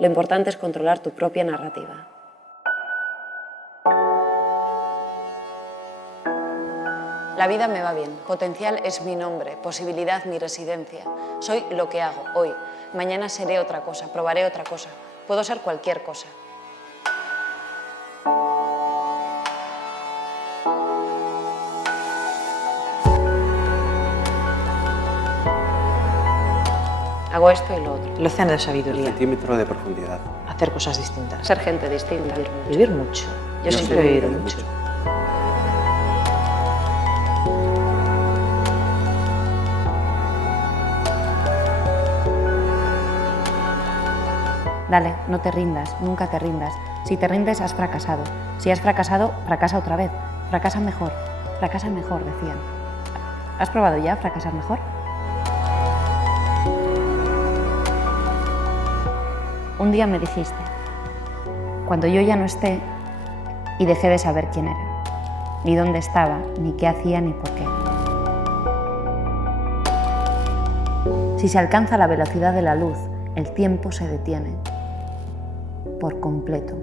Lo importante es controlar tu propia narrativa. La vida me va bien, potencial es mi nombre, posibilidad mi residencia. Soy lo que hago hoy, mañana seré otra cosa, probaré otra cosa, puedo ser cualquier cosa. Hago esto y lo otro. El océano de sabiduría. Centímetro de profundidad. Hacer cosas distintas. Ser gente distinta. Vivir mucho. Yo siempre he he vivido vivido mucho. Dale, no te rindas, nunca te rindas. Si te rindes, has fracasado. Si has fracasado, fracasa otra vez. Fracasa mejor, decían. ¿Has probado ya fracasar mejor? Un día me dijiste, cuando yo ya no esté, y dejé de saber quién era, ni dónde estaba, ni qué hacía, ni por qué. Si se alcanza la velocidad de la luz, el tiempo se detiene por completo.